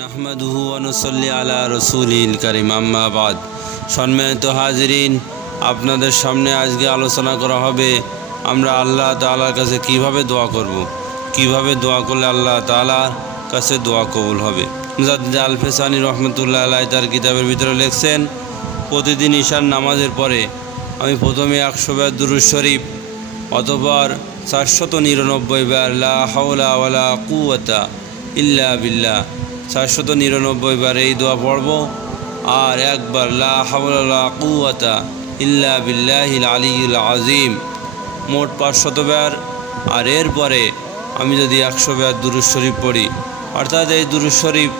নাহমাদুহু ওয়া নুসাল্লি আলা রাসূলিল কারীম, আম্মা বাদ। সম্মানিত হাজিরিন, আপনাদের সামনে আজকে আলোচনা করা হবে আমরা আল্লাহ তাআলার কাছে কিভাবে দোয়া করব, কিভাবে দোয়া করলে আল্লাহ তাআলার কাছে দোয়া কবুল হবে। মুজাদ্দিদ আল ফেসানি রহমতুল্লাহ আলাইহি তার কিতাবের ভিতরে লিখছেন, প্রতিদিন ঈশার নামাজের পরে আমি প্রথমে 100 বার দুরূদ শরীফ অতঃপর 499 বার লা হাওলা ওয়ালা কুওয়াতা ইল্লা বিল্লাহ 499 বার এই দোয়া পড়ব, আর একবার লা হাওলা ওয়ালা কুওয়াতা ইল্লা বিল্লাহিল আলিয়্যিল আযীম, মোট 500 বার। আর এরপরে আমি যদি 100 বার দুরূদ শরীফ পড়ি, অর্থাৎ এই দুরূদ শরীফ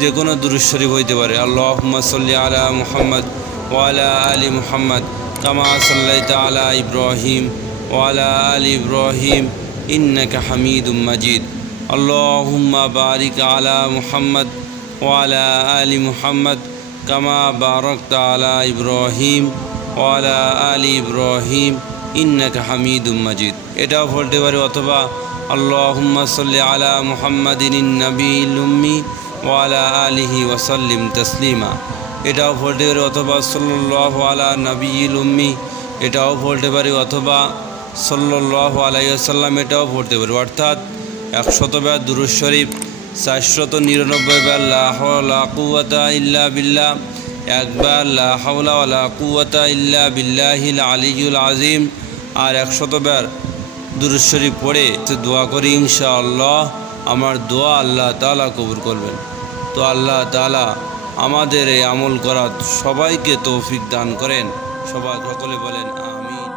যে কোনো দুরূদ শরীফ হইতে পারে। আল্লাহুম্মা সাল্লি আলা মুহাম্মদ ওয়া আলা আলি মুহাম্মদ কামা সাল্লাইতা আলা ইব্রাহিম ওয়া আলা আলি ইব্রাহিম ইন্নাকা হামিদুম মাজিদ। আল্লাহুম্মা বারিক আলা মুহাম্মদ ওয়া আলা আলি মুহাম্মদ কামা বারাকতা আলা ইব্রাহিম ওয়া আলা আলি ইব্রাহিম ইন্নাকা হামিদুম মাজিদ। এটাও বলতে পারি। অথবা আল্লাহুম্মা সাল্লি আলা মুহাম্মাদিন নবিয়্যিল উম্মি ওয়া আলা আলিহি ওয়া সাল্লিম তাসলিমা, এটাও বলতে পারি। অথবা সাল্লাল্লাহু আলা নবিয়্যিল উম্মি, এটাও বলতে পারি। অথবা সাল্লাল্লাহু আলাইহি ওয়াসাল্লাম, এটাও পড়তে পারি। অর্থাৎ 100 বার দুরূদ শরীফ, 499 বার লা হাওলা ওয়ালা কুওয়াতা ইল্লা বিল্লাহ, একবার লা হাওলা ওয়ালা কুওয়াতা ইল্লা বিল্লাহিল আলিয়্যিল আযীম, আর 100 বার দুরূদ শরীফ পড়ে দোয়া করি, ইনশাআল্লাহ আমার দোয়া আল্লাহ তাআলা কবুল করবেন। তো আল্লাহ তাআলা আমাদের এই আমল করার সবাইকে তৌফিক দান করেন। সবাই সকলে বলেন আমিন।